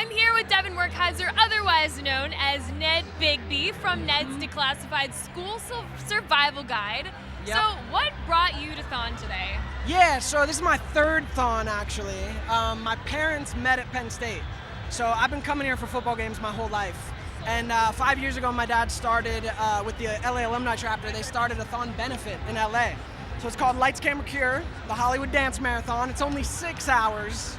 I'm here with Devin Werkheiser, otherwise known as Ned Bigby from Ned's Declassified School Survival Guide. Yep. So what brought you to Thon today? Yeah, so this is my third Thon, actually. My parents met at Penn State. So I've been coming here for football games my whole life. And 5 years ago, my dad started with the LA Alumni Chapter. They started a Thon benefit in LA. So it's called Lights, Camera, Cure, the Hollywood Dance Marathon. It's only 6 hours,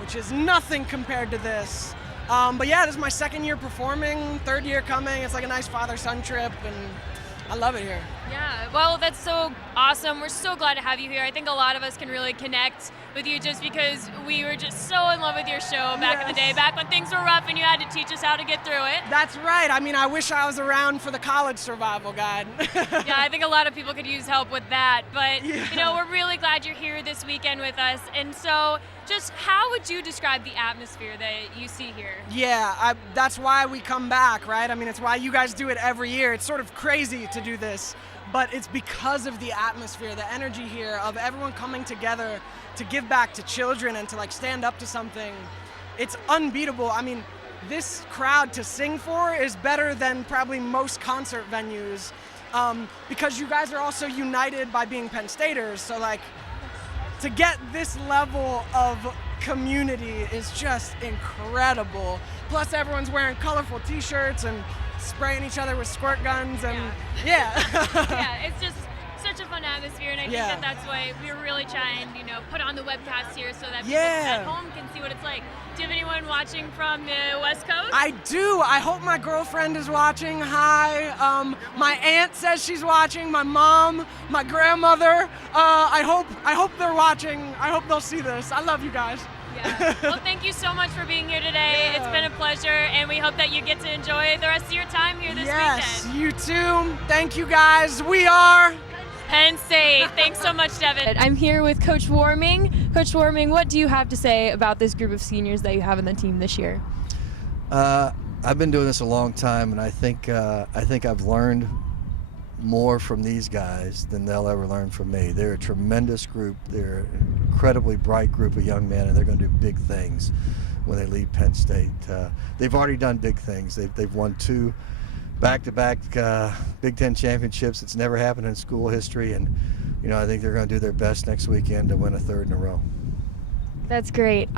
which is nothing compared to this. But yeah, this is my second year performing, third year coming. It's like a nice father-son trip, and I love it here. Yeah, well, that's so awesome. We're so glad to have you here. I think a lot of us can really connect with you just because we were just so in love with your show back in the day, back when things were rough and you had to teach us how to get through it. That's right. I mean, I wish I was around for the college survival guide. Yeah, I think a lot of people could use help with that. But, you know, we're really glad you're here this weekend with us. And so just how would you describe the atmosphere that you see here? Yeah, that's why we come back, right? I mean, it's why you guys do it every year. It's sort of crazy to do this, but it's because of the atmosphere, the energy here of everyone coming together to give back to children and to like stand up to something. It's unbeatable. I mean, this crowd to sing for is better than probably most concert venues because you guys are also united by being Penn Staters. So like to get this level of community is just incredible. Plus everyone's wearing colorful t-shirts and spraying each other with squirt guns and yeah, it's just such a fun atmosphere, and I think that that's why we're really trying, you know, put on the webcast here so that people at home can see what it's like. Do you have anyone watching from the West Coast? I do. I hope my girlfriend is watching. Hi. My aunt says she's watching. My mom, my grandmother. I hope they're watching. I hope they'll see this. I love you guys. Yeah. Well, thank you so much for being here today. It's been a pleasure, and we hope that you get to enjoy the rest of your time here this weekend. Yes, you too. Thank you guys. We are Penn State. Thanks so much, Devin. I'm here with Coach Warming. Coach Warming, what do you have to say about this group of seniors that you have on the team this year? I've been doing this a long time, and I think I've learned more from these guys than they'll ever learn from me. They're a tremendous group. They're an incredibly bright group of young men, and they're going to do big things when they leave Penn State. They've already done big things. They've won 2 back-to-back Big Ten championships. It's never happened in school history, and you know, I think they're going to do their best next weekend to win a 3rd in a row. That's great.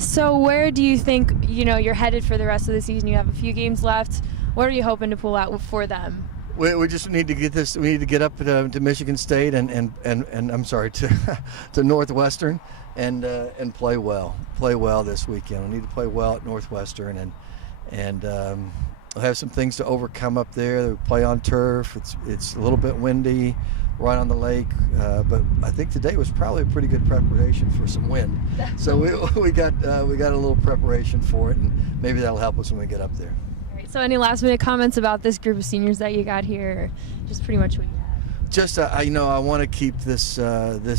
So where do you think, you know, you're headed for the rest of the season? You have a few games left. What are you hoping to pull out for them? We just need to get this. We need to get up to Michigan State and I'm sorry, to Northwestern and play well. Play well this weekend. We need to play well at Northwestern and we'll have some things to overcome up there. We play on turf. It's a little bit windy, right on the lake, but I think today was probably a pretty good preparation for some wind. So we got a little preparation for it, and maybe that'll help us when we get up there. So any last minute comments about this group of seniors that you got here, or just pretty much what you have? Just I want to keep this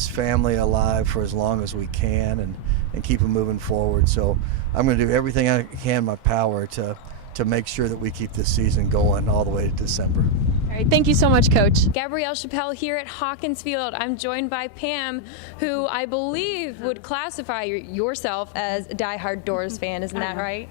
family alive for as long as we can and keep them moving forward. So I'm going to do everything I can in my power to make sure that we keep this season going all the way to December. All right, thank you so much, Coach. Gabrielle Chappelle here at Hawkins Field. I'm joined by Pam, who I believe would classify yourself as a diehard Doors fan. Isn't that right?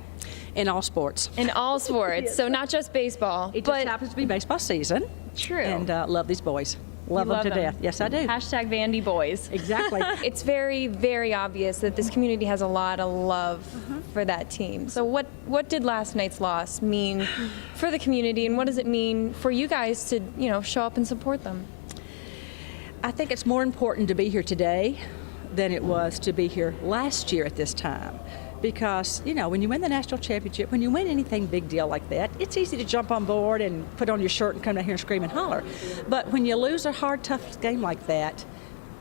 In all sports. In all sports, Yes. So not just baseball. It just happens to be baseball season. True. And love these boys. Love them to death. Yes, I do. Hashtag Vandy Boys. Exactly. It's very, very obvious that this community has a lot of love for that team. So what did last night's loss mean for the community, and what does it mean for you guys to, you know, show up and support them? I think it's more important to be here today than it was to be here last year at this time. Because, you know, when you win the national championship, when you win anything big deal like that, it's easy to jump on board and put on your shirt and come down here and scream and holler. But when you lose a hard, tough game like that,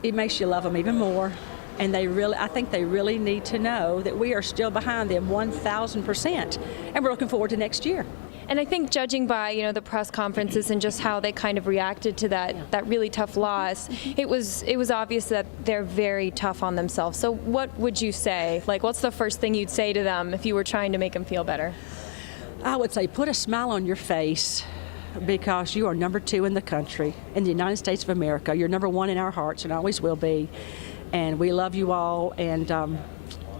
it makes you love them even more. And I think they really need to know that we are still behind them 1,000%. And we're looking forward to next year. And I think judging by, you know, the press conferences and just how they kind of reacted to that really tough loss, it was obvious that they're very tough on themselves. So what would you say? Like, what's the first thing you'd say to them if you were trying to make them feel better? I would say put a smile on your face, because you are number 2 in the country, in the United States of America. You're number 1 in our hearts and always will be. And we love you all. And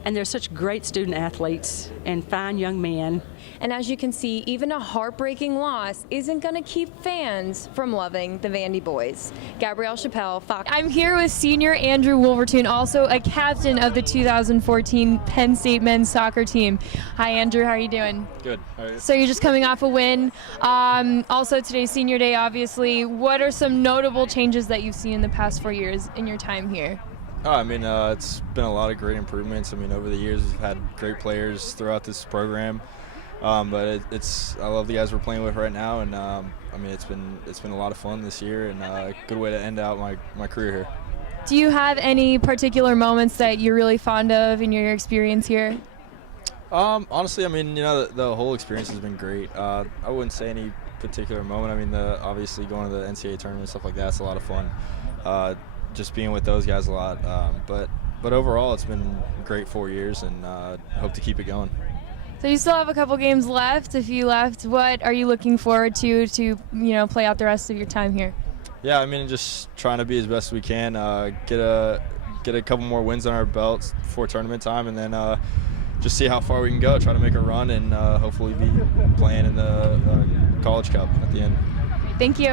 And they're such great student athletes and fine young men. And as you can see, even a heartbreaking loss isn't going to keep fans from loving the Vandy boys. Gabrielle Chappelle, Fox. I'm here with senior Andrew Wolverton, also a captain of the 2014 Penn State men's soccer team. Hi, Andrew. How are you doing? Good. How are you? So you're just coming off a win. Also, today's senior day, obviously. What are some notable changes that you've seen in the past 4 years in your time here? Oh, I mean, it's been a lot of great improvements. I mean, over the years, we've had great players throughout this program. But I love the guys we're playing with right now, and I mean, it's been a lot of fun this year, and a good way to end out my career here. Do you have any particular moments that you're really fond of in your experience here? Honestly, I mean, you know, the whole experience has been great. I wouldn't say any particular moment. I mean, obviously going to the NCAA tournament and stuff like that's a lot of fun. Just being with those guys a lot. But overall, it's been a great 4 years, and hope to keep it going. So you still have a couple games left. If you left, what are you looking forward to play out the rest of your time here? Yeah, I mean, just trying to be as best we can. Get a couple more wins on our belts before tournament time, and then just see how far we can go. Try to make a run, and hopefully be playing in the College Cup at the end. Thank you.